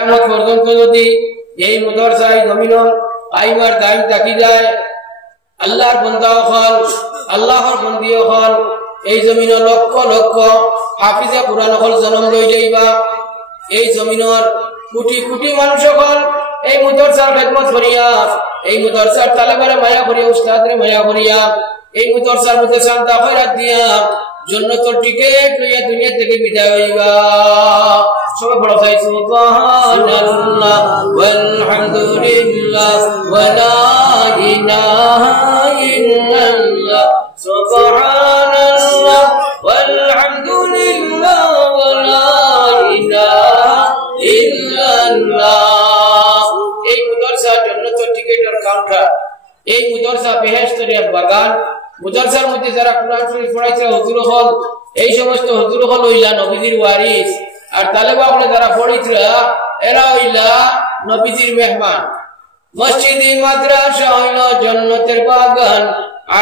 কিয়ামত পর্যন্ত যদি এই মাদ্রাসায় জমিন কায়েমার দায়িত্ব থাকি যায়, আল্লাহর বান্দা হল, আল্লাহর বন্দী হল, এই জমিন লক্ষ লক্ষ হাফিজে কুরআন হল জন্ম লই যাইবা। এই জমিনের কোটি কোটি মানুষ হল এই মাদ্রাসার খিদমত করিয়া, এই মাদ্রাসার তালেবারে মায়া করিয়া, উস্তাদরে মায়া করিয়া, এই মাদ্রাসার মধ্যে শান্তা খয়রাত দিয়া জান্নাতের টিকেট লইয়া দুনিয়া থেকে বিদায় হইবা। সবাই বড় চাই সুবহানাল্লাহ ওয়ালহামদুলিল্লাহ ওয়া লা ইলাহা ইল্লাল্লাহ, সুবহানাল্লাহ ওয়ালহামদুলিল্লাহ ওয়া লা ইলাহা ইল্লাল্লাহ। এই মাদ্রাসা জান্নাতের টিকেটের কাউন্টার, এই মাদ্রাসা বেহেশতের বাগান। মাদ্রাসার মধ্যে যারা কুরআন শরীফ পড়াইছে হুজুর হল, এই সমস্ত হুজুর হল হইলা নবীজির ওয়ারিস, আর তালেবা হলে যারা পড়িতরা এরা হইলা নবীজির মেহমান। মসজিদ মাদ্রাসা হইল জান্নাতের বাগান,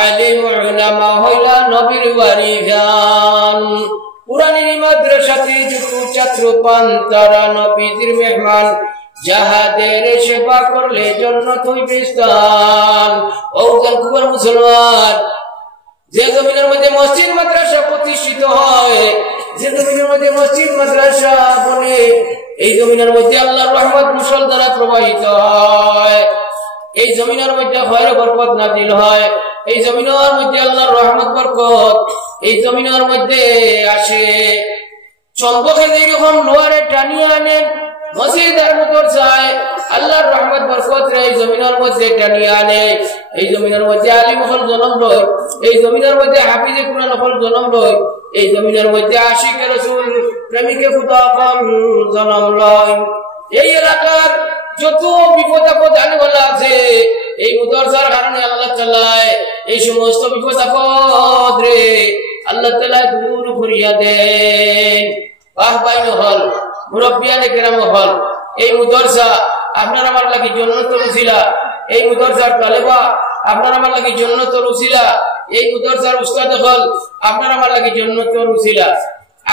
আলিম উলামা হইলা নবীর ওয়ারিসান। কুরআনের মাদ্রাসাতে যত ছাত্র পান তারা নবীজির মেহমান, যাহাদের সেবা করলে জান্নাত হইবে স্থান। ও কুবার মুসলমান, যে জমিনের মধ্যে মসজিদ মাদ্রাসা প্রতিষ্ঠিত হয়, যে জমিনের মধ্যে মসজিদ মাদ্রাসা বনে, এই জমিনের মধ্যে আল্লাহর রহমত মুষল দ্বারা প্রবাহিত হয়। এই জমিনের মধ্যে খয়র বরকত নাযিল হয়, এই জমিনের মধ্যে আল্লাহর রহমত বরকত এই জমিনের মধ্যে আসে। চম্পকে যেরকম লোহারে টানিয়ে আনে মসজিদ আর মাদ্রাসায়, আল্লাহর রহমত বরকত রে এই জমিনের মধ্যে টানিয়ে আনে। এই জমিনের মধ্যে আলিম হল জন্ম লয়, এই জমিনের মধ্যে হাফিজে কুরআন হল জন্ম লয়, এই জমিনের মধ্যে আশিকে রাসূল প্রেমিকে খুদা হল জন্ম লয়। এই এলাকার যত বিপদ আপদ আনেওয়ালা আছে, এই মাদ্রাসার কারণে আল্লাহ তাআলা এই সমস্ত বিপদ আপদ রে আল্লাহ তাআলা দূর করিয়া দেন। আহ্বান হল, মুরব্বিয়ানে কেরাম হল, এই মাদ্রাসা আপনার আমার লাগি জান্নাতের উসিলা, এই মাদ্রাসার তালেবা আপনার আমার লাগি জান্নাতের উসিলা, এই মাদ্রাসার উস্তাদ হল আপনার আমার লাগি জান্নাতের উসিলা।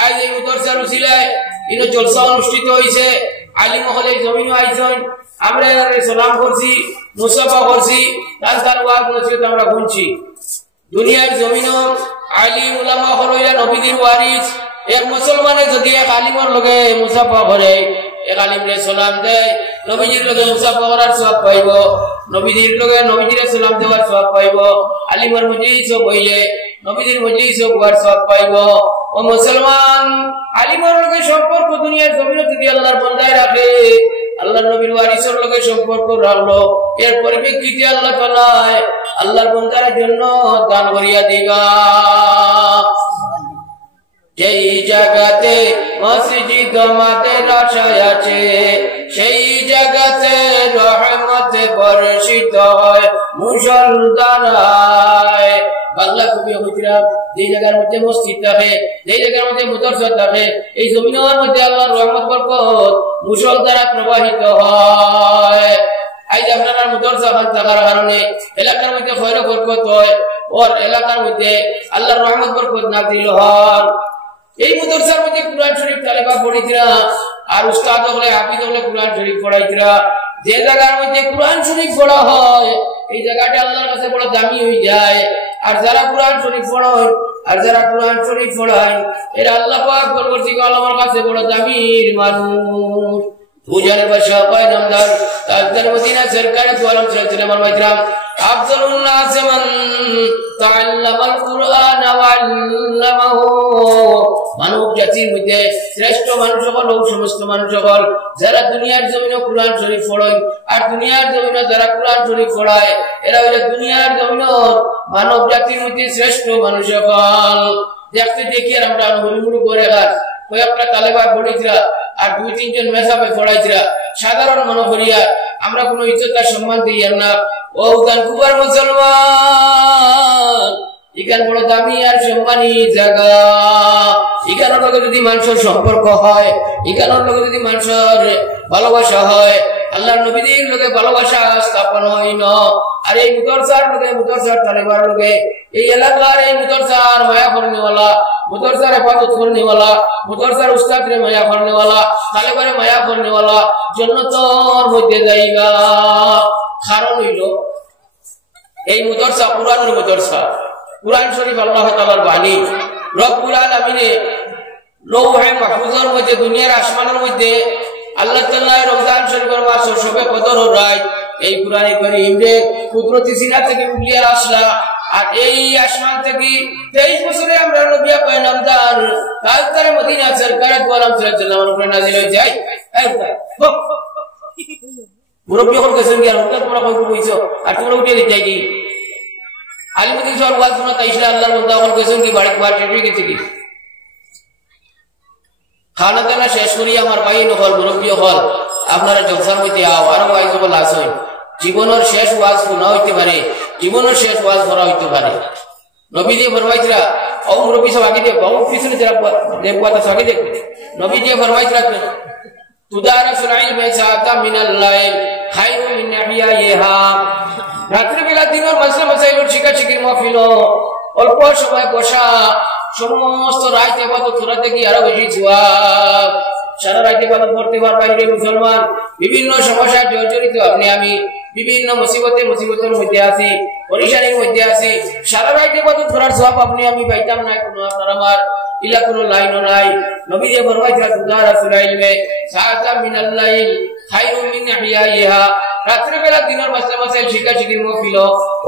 আজ এই মাদ্রাসার উসিলায় ইনো জলসা অনুষ্ঠিত হইছে, আলিম হলে জমিন আইছেন, আমরা সালাম করছি, মুসাফা করছি, তার ওয়াজ নসিহত আমরা শুনছি। দুনিয়ার জমিন আলিম উলামা হল নবীদের ওয়ারিস। এক মুসলমানে যদি এক আলিমের লগে মুসাফা করে, এক আলিমরে সালাম দেয়, নবীজির লগে মুসাফা করার সওয়াব পাইব, নবীজির লগে নবীজির সালাম দেওয়ার সওয়াব পাইব, আলিমের মজলিস বইলে নবীজির মজলিস হওয়ার সওয়াব পাইব। ও মুসলমান, আলিমের লগে সম্পর্ক দুনিয়ার জমিনে যদি আল্লাহর বান্দায় রাখে, আল্লাহর নবীর ওয়ারিসের লগে সম্পর্ক রাখলো, এর পরিপ্রেক্ষিতে আল্লাহ তাআলা আল্লাহর বান্দার জন্য দান করিয়া দিবা। যেই জায়গাতে মসজিদ মাদ্রাসা আছে, সেই জায়গাতে রহমত বর্ষিত হয় মুষলধারায়। বাংলা কবি হুজরা যে জায়গার মধ্যে মসজিদ থাকে, যে জায়গার মধ্যে মাদ্রাসা থাকে, এই জমিনের মধ্যে আল্লাহর রহমত বরকত মুষলধারা প্রবাহিত হয়। আজ আপনারা মাদ্রাসা থাকার কারণে এলাকার মধ্যে খয়র বরকত হয়, ওর এলাকার মধ্যে আল্লাহর রহমত বরকত নাযিল হয়। এই মাদ্রাসার মধ্যে কুরআন শরীফ তালেবা পড়িতরা, আর উস্তাদ হলে হাফিজ হলে কুরআন শরীফ পড়াইতরা। যে জায়গার মধ্যে কুরআন শরীফ পড়া হয়, এই জায়গাটা আল্লাহর কাছে বড় দামি হয়ে যায়। আর যারা কুরআন শরীফ পড়ায়, আর যারা কুরআন শরীফ পড়ায়, এরা আল্লাহ পাক পরবর্তীকাল আমার কাছে বড় দামির মানুষ। বুঝার বাসা পায় নামদার তাজদার মদিনা সরকার দোয়ালাম সাল্লাল্লাহু আলাইহি ওয়াসাল্লাম আফজালুন নাস মান তাআল্লামাল কুরআন ওয়া আল্লামাহু। মানব জাতির মধ্যে শ্রেষ্ঠ মানুষ হল সমস্ত মানুষ হল যারা দুনিয়ার জমিনে কুরআন শরীফ পড়ায়, আর দুনিয়ার জমিনে যারা কুরআন শরীফ পড়ায়, এরা হলো দুনিয়ার জমিনের মানব জাতির মধ্যে শ্রেষ্ঠ মানুষ হল। দেখতে দেখি আর আমরা হুড়মুড় করে কয়েকটা তালেবা পড়িতরা, আর দুই তিনজন মেসাবে পড়াইতরা, সাধারণ মনে করিয়া আমরা কোন ইজ্জত আর সম্মান দিই না। ও গান কুবার মুসলমান, এখান বড় দামি আর সম্মানী জায়গা। এখানের লগে যদি মানুষের সম্পর্ক হয়, এখানের লগে যদি মানুষের ভালোবাসা হয়, আল্লাহর নবীদের লগে ভালোবাসা স্থাপন হইল। আর এই মুদরসার লগে মুদরসার তালেবার লগে এই এলাকার এই মুদরসার মায়া করনেওয়ালা, মুদরসার হেফাজত করনেওয়ালা, মুদরসার উস্তাদরে মায়া করনেওয়ালা, তালেবারে মায়া করনেওয়ালা জান্নাতের মধ্যে যাইবা। কারণ হইল এই মুদরসা কুরআনের মুদরসা, কুরআন শরীফ আল্লাহ তাআলার বাণী। রব্বুল আলামিনে লৌহে মাহফুজের মধ্যে দুনিয়ার আসমানের মধ্যে আল্লাহ তাআলা রমজান শরীফের মাস শবে কদর রাত এই কুরআনে কারীম রে কুদরতি সিনা থেকে উঠিয়ে আসলা। আর এই আসমান থেকে 23 বছরে আমরা নবী পয়গম্বর তাজদারে মদিনা সরকার গোলাম সাল্লাল্লাহু আলাইহি ওয়াসাল্লাম নাযিল হয়ে যায়। মুরব্বি হল গেছেন কি আর তোমরা কই কইছো আর তোমরা উঠিয়ে দিতে কি আলিমুদ্দিন সাহেব ওয়াজ শোনা তাইশরা আল্লাহর বান্দা হল গেছেন কি বাড়ি ঠিক গেছে কি খানা দানা শেষ করি আমার ভাই হল মুরব্বি হল আপনারা জলসার মধ্যে আও আরো ওয়াজ হল আছে। জীবনের শেষ ওয়াজ শোনা হইতে পারে, জীবনের শেষ ওয়াজ করা হইতে পারে। নবী দিয়ে ফরমাইতরা ও মুরব্বি সব আগে দিয়ে বহু পিছনে যারা দেখবা তা আগে দেখ। নবী দিয়ে ফরমাইতরা তুদারাসুল ইলমে সাআতা মিনাল লাইল খায়রুম মিন নাহিয়াইহা। রাত্রি বেলা দিনের মাসলা মাসাইলের শিক্ষাশিক্ষির মাহফিল অল্প সময় বসা, সমস্ত রাত ইবাদত করতে কি আরো বেশি সওয়াব। সারা রাত ইবাদত করতে পারবেন মুসলমান। বিভিন্ন সমস্যায় জর্জরিত আপনি আমি, বিভিন্ন মুসিবতের মধ্যে আছি, পরিশানির মধ্যে আছি। সারা রাত ইবাদত করার সওয়াব আপনি আমি পাইতাম না, কোনো আপনার আমার ইলা কোনো লাইনও নাই। নবী যে ফরমাইছেন তুদারাসুল ইলমে সাআতা মিনাল লাইল খায়রুম মিন নাহিয়াইহা। রাত্রি বেলা দিনের মাসলা মাসাইল শিক্ষাশিক্ষির মাহফিল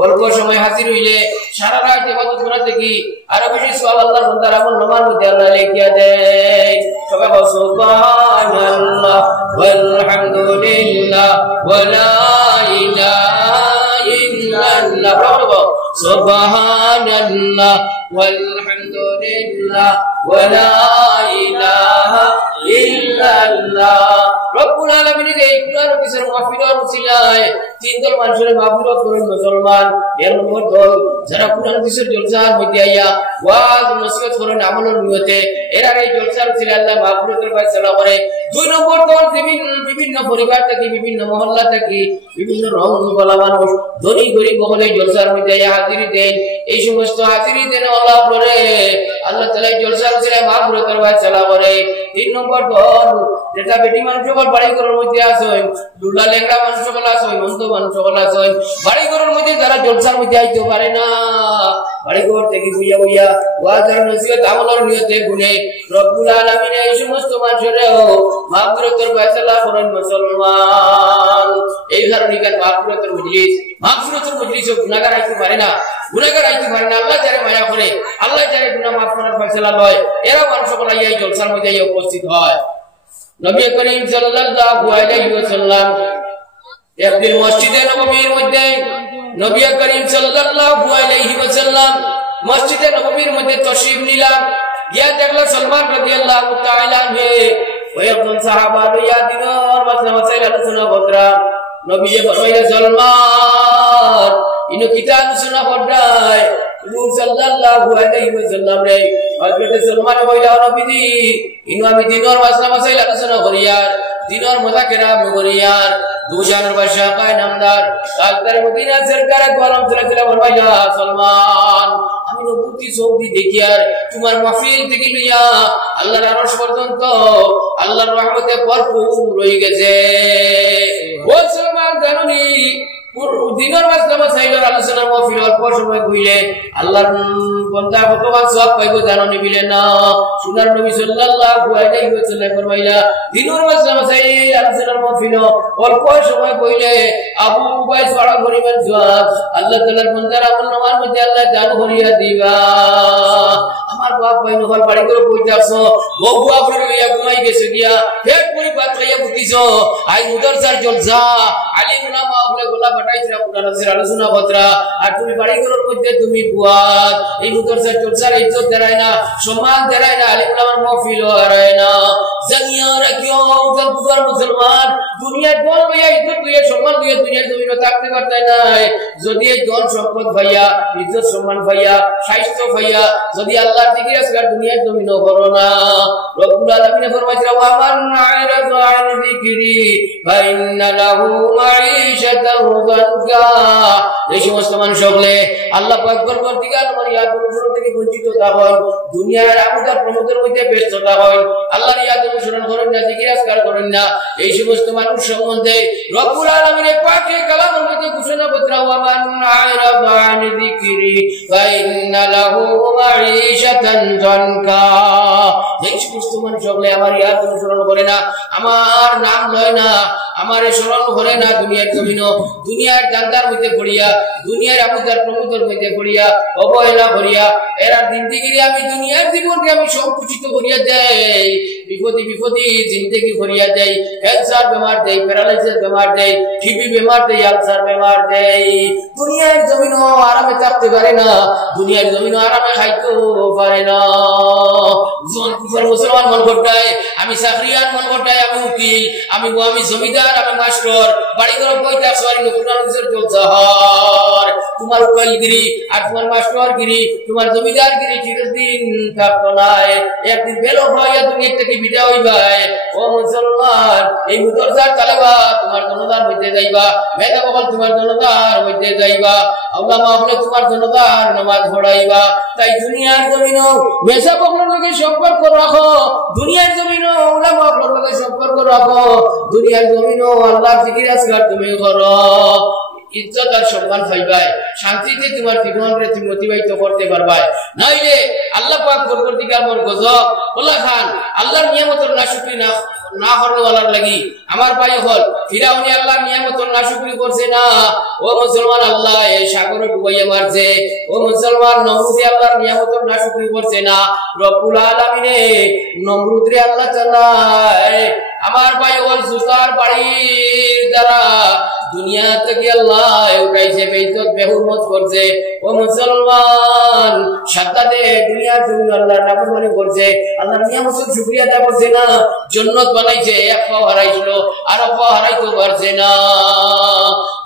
অল্প সময় হাজির হইলে সারা রাত ইবাদত করাতে কি আরো বেশি সওয়াব আল্লাহর বান্দার আমল নামার মধ্যে আল্লাহ লিখিয়া দেয়। সবাই বলো সুবহানাল্লাহ ওয়ালহামদুলিল্লাহ ওয়া লা ইলাহা ইল্লাল্লাহ। বলো সুবহানাল্লাহ ওয়ালহামদুলিল্লাহ ওয়া লা ইলাহা ইল্লাল্লাহ। রব্বুল আলামিনের এই কুরআন হাদিসের মাহফিলের উসিলায় তিন দল মানুষের মাগফিরাত করেন মুসলমান। এর নম্বর দল যারা কুরআন হাদিসের জলসার মধ্যে আইয়া ওয়াজ নসিহত করেন আমলের নিয়তে, এরা এই জলসার উসিলায় আল্লাহ মাগফিরাতের ফয়সালা করে। দুই নম্বর দল বিভিন্ন পরিবার থেকে, বিভিন্ন মহল্লা থেকে, বিভিন্ন রং বলা মানুষ ধনী গরিব বলে জলসার মধ্যে আইয়া হাজিরি দেন। এই সমস্ত হাজিরি দেন আল্লাহ করে আল্লাহ তাআলা জলসার উসিলায় মাগফিরাতের ফয়সালা করে। তিন নম্বর দল যেটা বেটি মানুষ বাড়ি ঘরের মধ্যে আসেন, দুলা লেংড়া মানুষ সকল আসেন, অন্ধ মানুষ সকল আসেন, বাড়ি ঘরের মধ্যে যারা জলসার মধ্যে আইতে পারে না, বাড়ি ঘর থেকে বুইয়া বুইয়া ওয়াজ আর নসিহত আমলের নিয়তে গুনে রব্বুল আলামিন এই সমস্ত মানুষেরও মাগফিরাতের ফয়সালা করেন মুসলমান। এই ধরনের মাগফিরাতের মজলিস গুনাহগার আইতে পারে না, আল্লাহ যারা মায়া করে, আল্লাহ যারা গুনাহ মাফ করার ফয়সালা লয়, এরা মানুষ সকল এই জলসার মধ্যে উপস্থিত হয়। নবী করিম সাল্লাল্লাহু আলাইহি ওয়াসাল্লাম একদিন মসজিদে নববীর মধ্যে নবী করিম সাল্লাল্লাহু আলাইহি ওয়াসাল্লাম মসজিদে নববীর মধ্যে তশরিফ নিলাম। গিয়া দেখলো সালমান রাদিয়াল্লাহু তাআলা আনহু ওই একজন সাহাবা লইয়া দিনের মাসলা মাসাইল আলোচনা করতাম। নবী যে ফরমাইলেন সালমান ইনো কিতা আলোচনা করতাই হুজুর সাল্লাল্লাহু আলাইহি ওয়াসাল্লাম রে হযরত সালমান কইলা নবীজি ইনো আমি দিনের মাসলা মাসাইল আলোচনা করিয়ার, দিনের মুযাকেরা করিয়ার, দুজানের বাদশা কায় নামদার তাজদারে মদিনা সরকার গোলাম সাল্লাল্লাহু আলাইহি ওয়াসাল্লাম সালমান আমি নবুতি সৌদি দেখিয়ার তোমার মাহফিল থেকে লইয়া আল্লাহর আরশ পর্যন্ত আল্লাহর রহমতে ভরপুর হয়ে গেছে। ও সালমান জানুনি দিনের মাসলা মাসাইলের আলোচনা মাহফিল অল্প সময় কইলে আল্লাহর বান্দা কতবার সওয়াব পাইবো জানো নিবিলে না। সুনার নবী সাল্লাল্লাহু আলাইহি ওয়াসাল্লাম ফরমাইলা দিনের মাসলা মাসাইল আলোচনার মাহফিল অল্প সময় কইলে আবু উবাইদ বড় পরিমাণ সওয়াব আল্লাহ তাআলার বান্দার আমল নামার মধ্যে আল্লাহ দান করিয়া দিবা। আমার বাপ ভাই নকল বাড়ি করে কইতাছো বহু আপনার লইয়া ঘুমাই গেছে গিয়া পেট পুরি ভাত খাইয়া বুঝিছো আই মুদরসার জলসা আলিম উলামা আপনি গোলা বাটাইছরা কুরআনের আলোচনা করতরা আর তুমি বাড়িগুলোর মধ্যে তুমি বুয়াত এই মুদরসা চর্চার ইজ্জত দেয় না, সম্মান দেয় না, আলিম ওলামার মাহফিল হারায় না। জানিয়া রাখিও বুঝার মুসলমান, দুনিয়ার দল লইয়া ইজ্জত লইয়া সম্মান লইয়া দুনিয়ার জমিনে থাকতে পারতে নাই। যদি এই ধন সম্পদ ভাইয়া ইজ্জত সম্মান ভাইয়া স্বাস্থ্য ভাইয়া যদি আল্লাহর দিকে আসলে দুনিয়ার জমিনও করো না। রব্বুল আলামিন ফরমাইছেন ওয়া মান আ'রাদা আন যিকরি ফাইন্না লাহু মাঈশাতান যানকা। এই সমস্ত মানুষ হলে আল্লাহ পাক পরবর্তীকাল আমার ইয়াদ অনুসরণ থেকে বঞ্চিত থাকেন, দুনিয়ার আমদার প্রমোদের মধ্যে ব্যস্ত থাকেন, আল্লাহর ইয়াদ অনুসরণ করেন না, জিকির আজকার করেন না। এই সমস্ত মানুষ সম্বন্ধে রব্বুল আলামিনের পাকে কালামের মধ্যে ঘোষণা করতে ওয়া মান আ'রাদা আন যিকরি ফাইন্না লাহু মাঈশাতান যানকা। এই সমস্ত মানুষ হলে আমার ইয়াদ অনুসরণ করে না, আমার নাম লয় না, আমার স্মরণ করে না, দুনিয়ার জমিন দুনিয়ার দান্দার মধ্যে পড়িয়া দুনিয়ার আমদার প্রমোদের মধ্যে পড়িয়া অবহেলা করিয়া এরা জিন্দিগি আমি দুনিয়ার জীবনকে আমি সংকুচিত করিয়া দেই, বিপদে জিন্দেগি করিয়া দেই, ক্যান্সার বেমার দেই, প্যারালাইসিস বেমার দেই, টিবি বেমার দেই, আলসার বেমার দেই। দুনিয়ার জমিন আরামে থাকতে পারে না, দুনিয়ার জমিন আরামে খাইতেও পারে না। মুসলমান মন ঘটায়, আমি চাকরিয়ান মন ঘটায়, আমি উকিল, আমি জমিদার, আমি মাস্টার, বাড়ি ঘর বইটা সরি তোমার উকিলগিরি আর তোমার মাস্টারগিরি তোমার জমিদারগিরি চিরদিন থাকতো নাই, একদিন বেলো হইয়া দুনিয়া থেকে বিদায় হইবাই। ও মুসলমান, এই মুদরসার তালেবা তোমার জনতার মধ্যে যাইবা, মেধা বকল তোমার জনতার মধ্যে যাইবা, আল্লাহ মাহলে তোমার জনতার নামাজ পড়াইবা। তাই দুনিয়ার জমিন মেধা বকলের লগে সম্পর্ক রাখো, দুনিয়ার জমিন আল্লাহ মাহলের লগে সম্পর্ক রাখো, দুনিয়ার জমিন আল্লাহর জিকির আজকার তুমি করো, ইজ্জত আর সম্মান পাইবাই, শান্তিতে তোমার জীবনরে তুমি অতিবাহিত করতে পারবাই। নইলে আল্লাহ পাক পরবর্তীকাল মোর গজব বলা খান আল্লাহর নিয়ামতের নাশুকরি না করনেওয়ালার লাগি আমার ভাই হল ফিরাউনি আল্লাহর নিয়ামতের নাশুকরি করছে না। ও মুসলমান, আল্লাহ এই সাগরে ডুবাইয়া মারছে। ও মুসলমান, নমরুদে আল্লাহর নিয়ামতের নাশুকরি করছে না। রব্বুল আলামিনে নমরুদরে আল্লাহ চালায় আমার ভাই হল সুসার বাড়ির দ্বারা দুনিয়া থেকে আল্লাহ উঠাইছে, বেইজ্জত বেহুরমত করছে। ও মুসলমান, সাদ্দাতে দুনিয়ার জমিন আল্লাহর নাফরমানি করছে, আল্লাহর নিয়ামতের শুকরিয়া আদায় করছে না। জান্নাত বানাইছে, এক পাও হারাইছিল আর এক পাও হারাইতে পারছে না।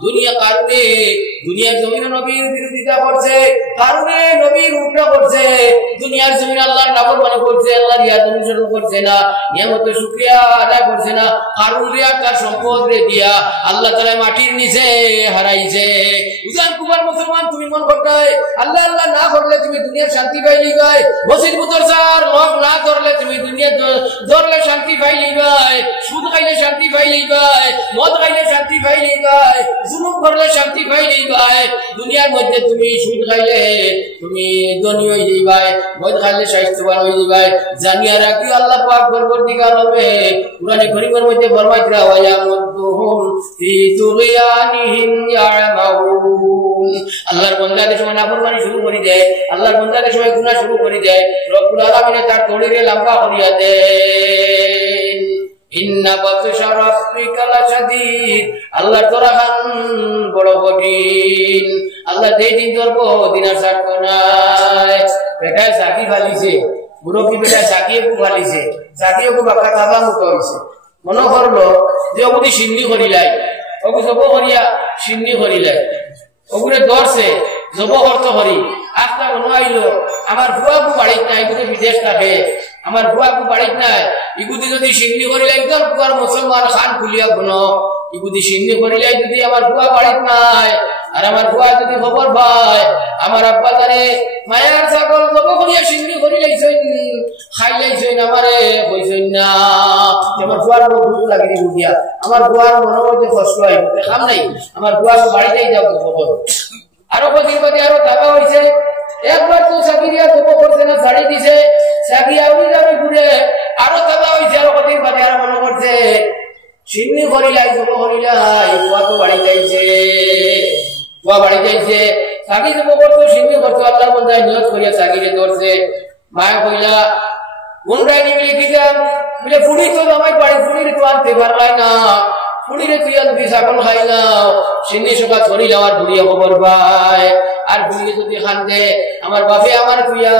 দুনিয়া কারণে দুনিয়ার জমিন নবীর বিরোধিতা করছে, কারণে নবীর উল্টা করছে, দুনিয়ার জমিন আল্লাহর নাফরমানি করছে, আল্লাহর ইয়াদ অনুসরণ করছে না, নিয়ামতের শুকরিয়া আদায় করছে না। কারণ রিয়া তার সম্পদ রে দিয়া আল্লাহ তাআলা মাটির নিচে হারাইছে। উজান কুমার মুসলমান, তুমি মন করতে আল্লাহ আল্লাহ না করলে তুমি দুনিয়ার শান্তি পাইলি গাই, মসজিদ মুদরসার হক না ধরলে তুমি দুনিয়া ধরলে শান্তি পাইলি গাই, সুদ খাইলে শান্তি পাইলি গাই, মদ খাইলে শান্তি পাইলি গাই, জুলুম করলে শান্তি পাইলি গাই। দুনিয়ার মধ্যে তুমি সুদ খাইলে তুমি ধনী হয়ে যাইবাই, মদ খাইলে স্বাস্থ্যবান হয়ে যাইবাই। জানিয়া রাখি আল্লাহ পাক পরবর্তীকাল হবে কুরআনে কারীমের মধ্যে ফরমাইতরা ওয়া ইয়ামুদ্দুহুম ফি তুগয়ানিহিম ইয়ামাউন। আল্লাহর বান্দাদের সময় নাফরমানি শুরু করে দেয়, আল্লাহর বান্দাদের সময় গুনাহ শুরু করে দেয়, রব্বুল আলামিন তার দড়িরে লম্বা করিয়া দেন। ইন্না বাতশা রাব্বিকা লাশাদীদ, আল্লাহর দরাখান বড় কঠিন। আল্লাহ যেই দিন ধরব দিন আর ছাড়তো নাই। বেটায় সাকি ফালিছে, মুরব্বী বেটায় সাকিয়ে খুব ফালিছে, সাকিয়ে খুব বাঁকা দাদা মুক্ত হয়েছে। মনে করলো যে অবধি সিন্নি করিলাই, অবু জব করিয়া সিন্নি করিলাই, ওগুলো ধরছে জব করতে করি আজটা মনে আইলো আমার বুয়াবু বাড়িত নাই, এগুলো বিদেশ থাকে, আমার বুয়াবু বাড়িত নাই, ইগুদি যদি সিন্নি করিলে একদম পুয়ার মুসলমান খান খুলিয়া গুনো, ইগুদি সিন্নি করিলে যদি আমার বুয়া বাড়িত নাই আর আমার বুয়া যদি খবর পায় আমার আব্বা তারে মায়ার ছাগল জব করিয়া সিন্নি করি লাইছেন, খাই লাইছেন, আমারে কইছেন না। আমার বুয়ার দুঃখ লাগে বুঝিয়া আমার বুয়ার মনের মধ্যে কষ্ট হয়, খাম নাই, আমার বুয়া বাড়িতেই যাব খবর। আরো কদিন বাদে আরো টাকা হয়েছে, একবার তো সাকিরিয়া জব করছে না, ছাড়ি দিছে, সাকিয়া উনি যাবে ঘুরে, আরো টাকা হয়েছে, আরো কদিন বাদে আরো মনে করছে সিন্নি করিলাই জব করিলাই, বুয়া তো বাড়ি যাইছে, বুয়া বাড়ি যাইছে, সাকি জব করতো সিন্নি করতো, আল্লাহ বন্ধায় নিয়ত করিয়া সাকিরে ধরছে। মায়া কইলা কোনটাই নিবি দিলাম বলে ফুড়ি তো আমার বাড়ি, ফুড়ির তো আনতে পারলাই না, পুড়িরে তুই যদি ছাগল খাই যাও সিন্নি সকা ধরি যাওয়ার বুড়িয়া খবর পায় আর বুড়িয়ে যদি খান্দে আমার বাপে আমার তুইয়া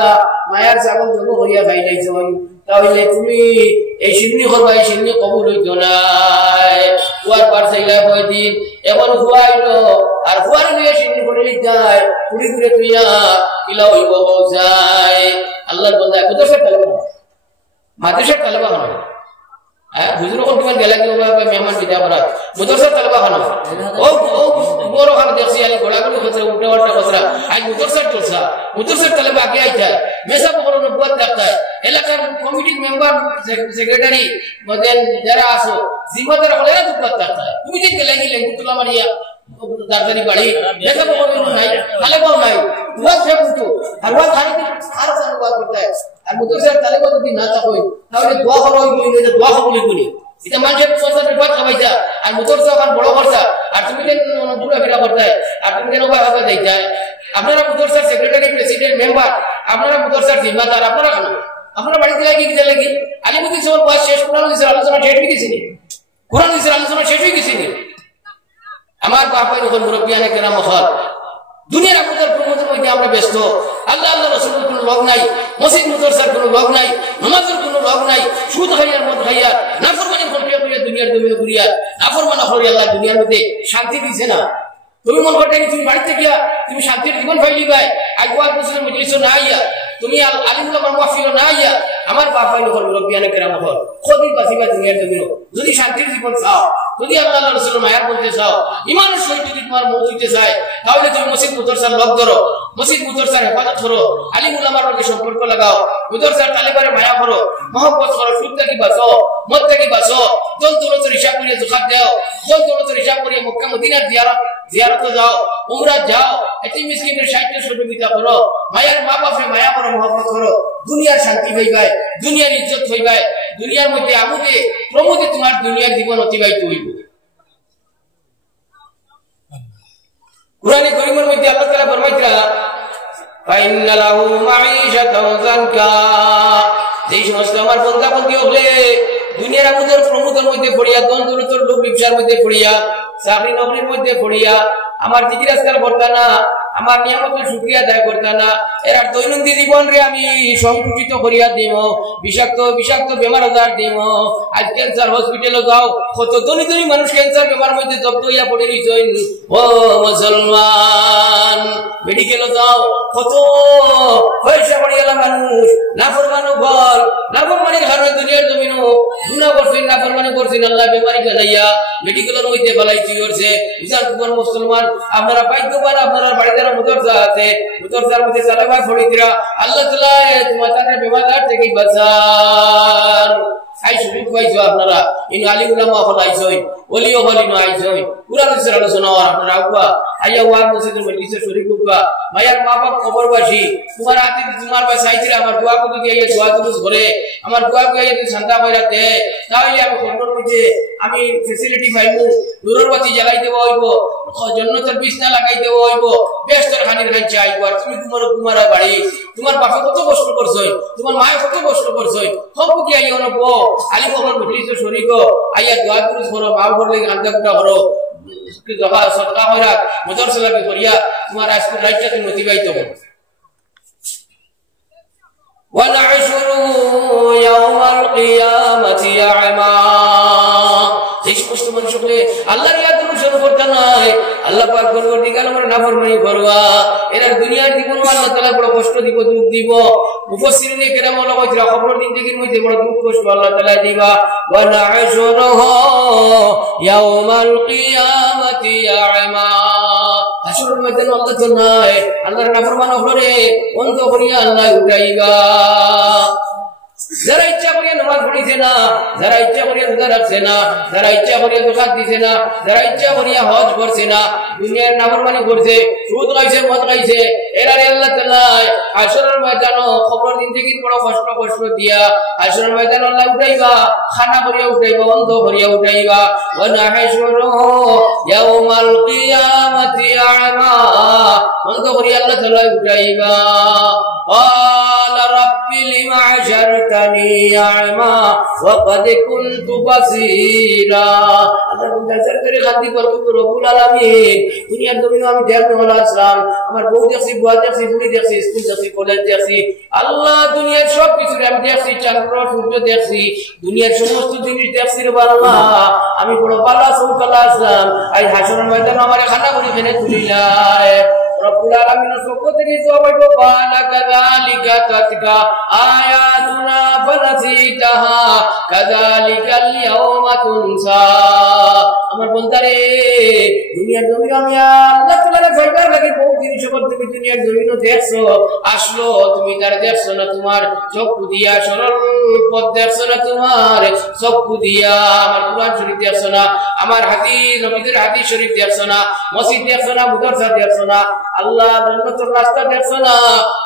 মায়ার ছাগল জন্ম করিয়া খাই যাইছন তাহলে তুমি এই সিন্নি করবা এই সিন্নি কবুল হইত নাই কুয়ার পার চাইলা কয়দিন এখন খুয়াইলো আর খুয়ার নিয়ে সিন্নি করে যায় পুড়ি পুড়ে তুইয়া কিলা হইব যায় আল্লাহর বন্ধা কত মাদ্রাসার তালেবা খানো হুজুর কোন গেলা কি মেহমান বিদা করা মুদরসার তালেবা খানো ও বড় খানো দেখছি আলি গোড়াগুলো খসরা উল্টা উল্টা খসরা আই মুদরসার তালেবা আগে আইতা মেসা বকরো নবুয়াত রাখতা এলাকার কমিটির মেম্বার সেক্রেটারি মদেন যারা আসো জিম্মাদার হলে না দুপাত রাখতা তুমি যে গেলা কি লেঙ্গুতুলা মারিয়া দারদারি বাড়ি মেসা বকরো নাই তালেবাও নাই দুয়া সে কিন্তু আর ওয়া খালি আর সানুবাদ করতে আর মুদরসার তালেবা যদি না থাকই তাহলে দোয়া করো হইবো না দোয়া কবুল হইবো না এটা মানুষের পয়সার রিফাত খাওয়াইতা আর মুদরসা এখন বড় খরচা আর তুমি কেন দূরে ফিরা করতে আর তুমি কেন ভাবে যাইতা আপনারা মুদরসার সেক্রেটারি প্রেসিডেন্ট মেম্বার আপনারা মুদরসার জিম্মাদার আপনারা কেন আপনারা বাড়িতে লাগি কি লাগি আলিমুদ্দিন সাহেব বয়স শেষ কোরআন হাদিসের আলোচনা শেষ হয়ে গেছে নি কোরআন হাদিসের আলোচনা শেষ হয়ে গেছে নি আমার বাপের যখন মুরব্বিয়ানে কেরাম হল দুনিয়ার আপনাদের প্রমোদের মধ্যে আমরা ব্যস্ত আল্লাহ আল্লাহ রাসূলের কোনো লগ নাই মসজিদ মুদরসার কোনো লগ নাই নামাজের কোনো লগ নাই সুদ খাইয়ার মদ খাইয়া নাফরমানি করতে করিয়া দুনিয়ার জমিনে ঘুরিয়া নাফরমানা করে আল্লাহ দুনিয়ার মধ্যে শান্তি দিছে না তুমি মন করতে তুমি বাড়িতে গিয়া তুমি শান্তির জীবন পাইলি ভাই আজ ওয়াজ মুসলিম মজলিসও না আইয়া তুমি আলিমুল মাহফিল না আইয়া আমার বাপ ভাই লোক মুরব্বিয়ানে কেরাম হল খোদি বাসিবা দুনিয়ার জমিনে যদি শান্তির জীবন চাও যদি আল্লাহ রাসূলের মায়ার বলতে চাও ইমানের সহিত যদি তোমার মত হইতে চায় তাহলে তুমি মসজিদ মুদরসার লগ ধরো মসজিদ মুদরসার হেফাজত করো আলিম উলামার মধ্যে সম্পর্ক লাগাও মুদরসার তালেবারে মায়া করো মহব্বত করো সুদ থেকে বাঁচো মদ থেকে বাঁচো দল দৌলতের হিসাব করিয়া যাকাত দাও দল দৌলতের হিসাব করিয়া মক্কা মদিনার জিয়ারতে যাও উমরা যাও এতিম মিসকিনের সাহিত্য সহযোগিতা করো মায়ার মা বাপে মায়া করো মহব্বত করো দুনিয়ার শান্তি হইবাই দুনিয়ার ইজ্জত হইবাই দুনিয়ার মধ্যে আমোদে প্রমোদে তোমার দুনিয়ার জীবন অতিবাহিত হইব কুরআনে কারীমের মধ্যে আল্লাহ তাআলা ফরমাইতরা ফাইন্না লাহু মাঈশাতান যানকা এই সমস্ত আমার বান্দা বান্দী হলে দুনিয়ার আমোদের প্রমোদের মধ্যে পড়িয়া দন্দরতর লোক ব্যবসার মধ্যে পড়িয়া চাকরি নকরির মধ্যে পড়িয়া আমার দিদি রাস্তার করতা না আমার নিয়ামতের শুকরিয়া আদায় করতা না এর দৈনন্দিন জীবন রে আমি সংকুচিত করিয়া দিব বিষাক্ত বেমার আজার দিব আজ ক্যান্সার হসপিটালে যাও কত ধনী ধনী মানুষ ক্যান্সার বেমার মধ্যে জব্দ হইয়া পড়ে রইছেন ও মুসলমান মেডিকেলে যাও কত পয়সা পড়িয়ালা মানুষ নাফরমানো বল নাফরমানির কারণে দুনিয়ার জমিন গুনাহ করছেন নাফরমানি করছেন আল্লাহ বেমারি বানাইয়া মেডিকেলের মধ্যে বালাইছি করছে বুঝার কুমার মুসলমান আপনারা ভাগ্যবান আপনারা বাড়িতে মুদরসা আছে মুদরসার মধ্যে সালামা পড়ি দিরা আল্লাহ তাআলা তোমাদের বেমার থেকে বাঁচান আই সুযোগ পাইছো আপনারা ইন আলিম উলামা হল আইছই ওলিও হলি না আইছই কুরআন হাদিসের আলোচনা আর আপনারা আগুয়া আইয়া ওয়াজ মসজিদের মজলিসে শরীক হবা মায়ার মা বাপ খবরবাসী তোমার হাতে তোমার পাশে আইছিরা আমার দোয়া কবি দিয়ে দোয়া দুরুস করে আমার দোয়া কইয়া যদি শান্তা কইরাতে তাহলে আমি খবর মধ্যে আমি ফ্যাসিলিটি পাইবো নূরের বাতি জ্বালাই দেব হইব জান্নাতের বিছনা লাগাই দেব হইব বেহেশতের খানির খাইছে আইবো আর তুমি তোমার বাড়ি তোমার বাপে কত কষ্ট করছই তোমার মায়ে কত কষ্ট করছই সব কি আইয়া নব আলী বকর মজলিসে শরীক আইয়া দোয়া দুরুস করো মাও করলে আন্দা করো কি দোয়া সদকা কইরা মুদরসা লাগি করিয়া তোমার আজকে রাইটটা তুমি অতিবাহিত করো ونحشره يوم القيامة أعمى এই সমস্ত মানুষকে আল্লাহর ইয়াদ অনুসরণ করতে নাই আল্লাহ পাক পরবর্তীকালে আমরা নাফরমানি করবা এরা দুনিয়ার জীবন আল্লাহ তাআলা বড় কষ্ট দিব দুঃখ দিব মুফাসসিরিনে কেরাম বলা হয়েছে খবর দিন থেকে মধ্যে বড় দুঃখ কষ্ট আল্লাহ তাআলা দিবা ওয়া নাহশুরুহু ইয়াউমাল কিয়ামাতি আ'মা হাসরের ময়দানে আল্লাহ তো নাই আল্লাহর নাফরমান হলে অন্ধ করিয়া আল্লাহ উঠাইবা যারা ইচ্ছা করিয়া নামাজ পড়িছে না যারা ইচ্ছা করিয়া রোজা রাখছে না যারা ইচ্ছা করিয়া যাকাত দিছে না যারা ইচ্ছা করিয়া হজ করছে না দুনিয়ার নাফরমানি করছে সুদ খাইছে মদ খাইছে এরারে আল্লাহ তাআলা হাসরের ময়দানে খবর দিন থেকে বড় কষ্ট দিয়া হাসরের ময়দানে আল্লাহ উঠাইবা খানা করিয়া উঠাইবা অন্ধ করিয়া উঠাইবা ওয়া নাহশুরুহু ইয়াউমাল কিয়ামাতি আ'মা অন্ধ করিয়া আল্লাহ তাআলা উঠাইবা ক্বালা রাব্বি লিমা হাসারতানি আ'মা ওয়া ক্বাদ কুনতু বাসীরা। আল্লাহ মুজাজ্জার করে খাদি করব রব্বুল আলামিন দুনিয়ার জমিনে আমি দেখতে হলো আসলাম, আমার বউ দেখছি, বুয়া দেখছি, বুড়ি দেখছি, স্কুল দেখছি, কলেজ দেখছি, আল্লাহ দুনিয়ার সব কিছু আমি দেখছি, চন্দ্র সূর্য দেখছি, দুনিয়ার সমস্ত জিনিস দেখছি রে আল্লাহ। আমি বড় পাল্লা চৌকালা আসলাম, আজ হাসরের ময়দানে আমার খানা করে ফেলে তুলিলায় রব্বুল আলামিনের পক্ষ থেকে জবাব হইব বালা কাযালিকা তাতকা আয়াতুনা ফানাসিতাহা কাযালিকাল ইয়াওমা তুনসা। আমার বন্দারে দুনিয়ার জমিনে আমি আল্লাহ তাআলা যাইবার লাগি বহু জিনিস তুমি দুনিয়ার জমিনে দেখছো, আসলো তুমি তার দেখছো না, তোমার চক্ষু দিয়া সরল পথ দেখছো না, তোমার চক্ষু দিয়া আমার কুরআন শরীফ দেখছো না, আমার হাদিস নবীদের হাদিস শরীফ দেখছো না, মসজিদ দেখছো না, মাদ্রাসা দেখছো না, আল্লাহ জান্নাতের রাস্তা দেখছো না,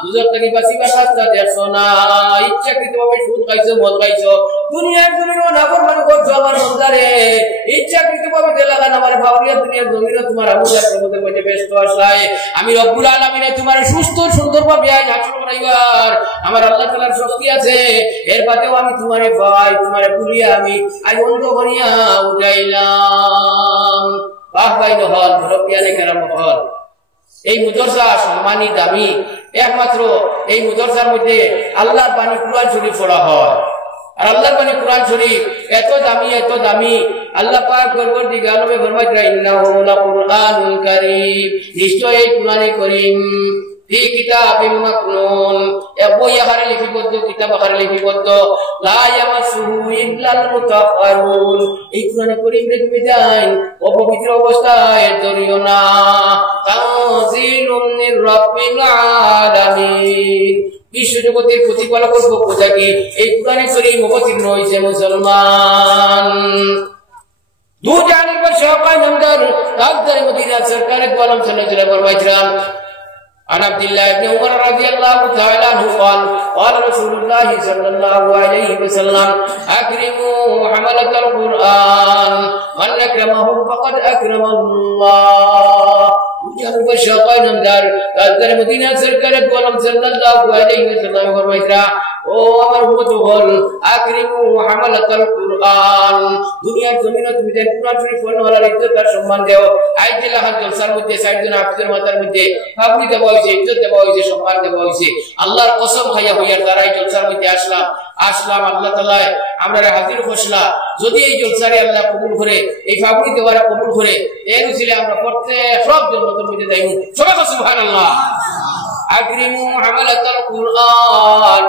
দুজক থেকে বাঁচিবার রাস্তা দেখছো না, ইচ্ছাকৃতভাবে সুদ খাইছো, মদ খাইছো, দুনিয়ার জমিনে নাফরমানি করছো আমার বন্দারে, ইচ্ছাকৃতভাবে দেলাগান আমার ফাউরিয়া দুনিয়ার জমিনে তোমার আমুদার প্রমোদের মধ্যে ব্যস্ত আসলাই। আমি রব্বুল আলামিনে তোমার সুস্থ সুন্দরভাবে আজ হাসর করাইবার আমার আল্লাহ তাআলার শক্তি আছে, এর বাদেও আমি তোমারে পাই, তোমারে ভুলিয়া আমি আজ অন্ধ করিয়া উঠাইলাম। বাহ বাইন হল মুরব্বিয়ানে কেরাম হল, এই মুদরসা সম্মানী দামি, একমাত্র এই মুদরসার মধ্যে আল্লাহর বাণী কুরআন শরীফ পড়া হয়। আর আল্লাহর বাণী কুরআন শরীফ এত দামি, এত দামি, আল্লাহ পাক পরবর্তীকালে আলমে ফরমাইছেন ইন্নাহু লাকুরআনুন কারীম, নিশ্চয় এই কুরআনে কারীম ফি কিতাবিম মাকনুন, এ বই আকারে লিপিবদ্ধ, কিতাব আকারে লিপিবদ্ধ, লা ইয়ামাসুহু ইল্লাল মুতাহহারুন। এই কুরআনে কারীম রে তুমি জান অপবিত্র অবস্থায় ধরিও না, তানজিলুম মির রাব্বিল আলামিন, বিশ্বজগতের প্রতিপালকের পক্ষ থেকে এই কুরআনে কারীম অবতীর্ণ হয়েছে মুসলমান। দু জানির পর সবাই নামদার তাজদার মদিনা সরকারের গোলাম সাল্লাল্লাহু আলাইহি ওয়াসাল্লাম عن عبد الله بن عمر رضي الله تعالى عنه قال قال رسول الله صلى الله عليه وسلم أكرموا حملة القرآن من أكرمهم فقد أكرم الله। মদিনা সরকারের গোলাম সাল্লাল্লাহু আলাইহি ওয়াসাল্লাম ফরমাইরা, ও আমার উম্মত হল আকরিমু হামালাতাল কুরআন, দুনিয়ার জমিনে তুমি যে কুরআন শরীফ পড়নেওয়ালার ইজ্জত আর সম্মান দাও। আইতে লাহার জলসার মধ্যে সাইদুন আফসের মাথার মধ্যে পাবলি দেওয়া হয়েছে, ইজ্জত দেওয়া হয়েছে, সম্মান দেওয়া হয়েছে। আল্লাহর কসম খাইয়া হইয়ার দ্বারা এই জলসার মধ্যে আসলাম আল্লাহ তাআলা আমরা হাজির হইলা। যদি এই জলসারে আল্লাহ কবুল করে, এই পাবলি দেওয়ারে কবুল করে, এর উসিলে আমরা প্রত্যেক সব জন্নতের মধ্যে যাইব। সবাই সুবহানাল্লাহ। আকরিমু হামালাতাল কুরআন,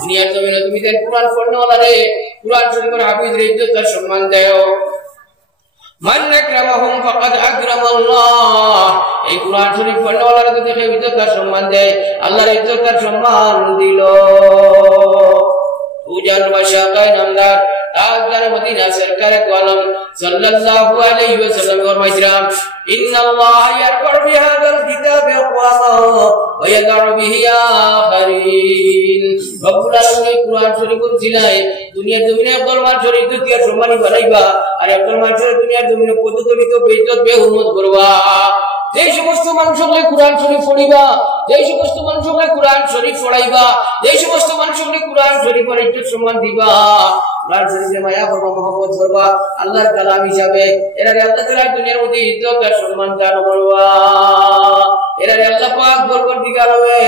দুনিয়ার জমিনে তুমি যে কুরআন পড়নেওয়ালারে, কুরআন শরীফের হাফিজরে ইজ্জত আর সম্মান দাও। মান আকরামাহুম ফাকাদ আকরামাল্লাহ, এই কুরআন শরীফ পড়নেওয়ালারে যদি কেউ ইজ্জত আর সম্মান দেয়, আল্লাহর ইজ্জত আর সম্মান দিল। উজান বাশাকায় নামদার তাজদার মদিনা সরকারের গোলাম সাল্লাল্লাহু আলাইহি ওয়াসাল্লাম ফরমাইছেন ইন্নাল্লাহা ইয়ারফা'ু বিহাযাল কিতাবি আকওয়ামান ওয়া ইয়ায'উ বিহি আখারিন। রব্বুল আলামিন কুরআন শরীফের ছিলায় দুনিয়ার জমিনে একদল মানুষ ইজ্জত আর সম্মান বাড়াইবা, আর একদল মানুষ দুনিয়ার জমিনে পদদলিত বেইজ্জত বেহুরমত করবা। যেই সমস্ত মানুষকে কুরআন শরীফ পড়িবা, যেই সমস্ত মানুষকে কুরআন শরীফ পড়াইবা, যেই সমস্ত মানুষকে কুরআন শরীফের ইজ্জত সম্মান দিবা, কুরআন শরীফে মায়া করবা, মহব্বত করবা, আল্লাহর কালাম হিসাবে এরারে আল্লাহ তাআলা দুনিয়ার মধ্যে ইজ্জত আর সম্মান দান করবা। এরারে আল্লাহ পাক পরবর্তীকালে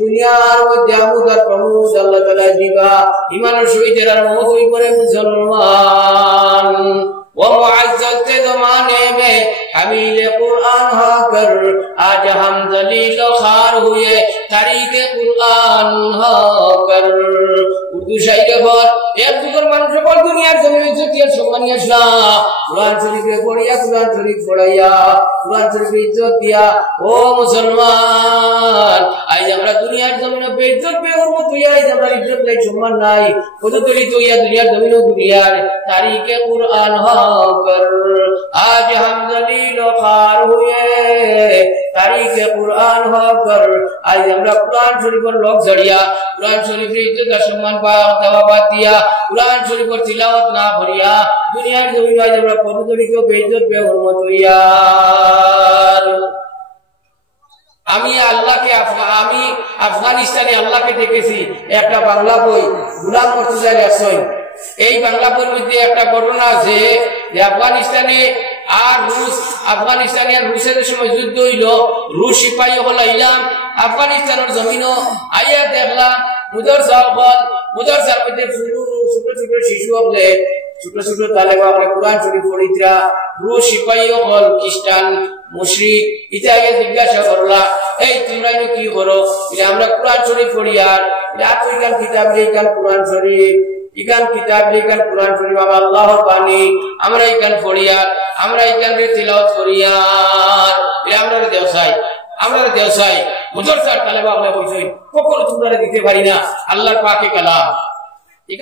দুনিয়ার মধ্যে আমোদ আর প্রমোদ আল্লাহ তাআলা দিবা। ঈমানের সহিত এরা মত হই করে মুসলমান। वो मुअज़्ज़ज़ ज़माने में हमील कुरान होकर आज हम ज़लील ख़ार हुए तरीक़े कुरान होकर। उर्दू शायरी पर एक दूसरे মানুষ বল দুনিয়ার জমিনে ইজ্জত সম্মান আসলা, কুরআন শরীফে পড়িয়া, কুরআন শরীফ পড়াইয়া, কুরআন শরীফে ইজ্জত দিয়া। ও মুসলমান, আজ আমরা দুনিয়ার জমিনে বেইজ্জত বেহুরমত হইয়া, আজ আমরা ইজ্জত নাই, সম্মান নাই, পদদলিত হইয়া দুনিয়ার জমিনে দুনিয়ার তারিখে কুরআন होकर आज हम ज़लील ख़ार हुए तारीख़े कुरान होकर। आज हमरा कुरान शरीफ पर लोग जड़िया, कुरान शरीफ की इज्जत और सम्मान पावा दिया, कुरान शरीफ पर तिलावत ना भरिया, दुनिया की जमीन आज हमरा पददलित बेइज्जत बेहुरमत हुइया। আমি আফগানিস্তানে আল্লাহকে দেখেছি একটা বাংলা বই গুলাম মুর্তজা রাসূল। এই বাংলা বইয়ের মধ্যে একটা ঘটনা আছে যে আফগানিস্তানে আর রুশের সময় যুদ্ধ হইল, রুশ সিপাহী হল ইলাম আফগানিস্তানের জমিনও আইয়া দেখলাম মুদরসার মধ্যে ছোট ছোট শিশু হলে ছোট ছোট তালেবা কোরআন শরীফ পড়িতরা, রুশ সিপাহী হল খ্রিস্টান মুশরিক। এটা আগে জিজ্ঞাসা করলা, এই তোমরা কি করো? আমরা কোরআন শরীফ পড়ি। আর ইকান কিতাব ইকান কোরআন শরীফ, ইকান কিতাব ইকান কোরআন শরীফ আল্লাহর বাণী, আমরা ইকান পড়িয়ার, আমরা ইকান তিলাওয়াত করিয়ার। আমরা দেওসাই মুদরসার তালেবা কখনো তোমরা দিতে পারি না, আল্লাহর পাকে কালাম।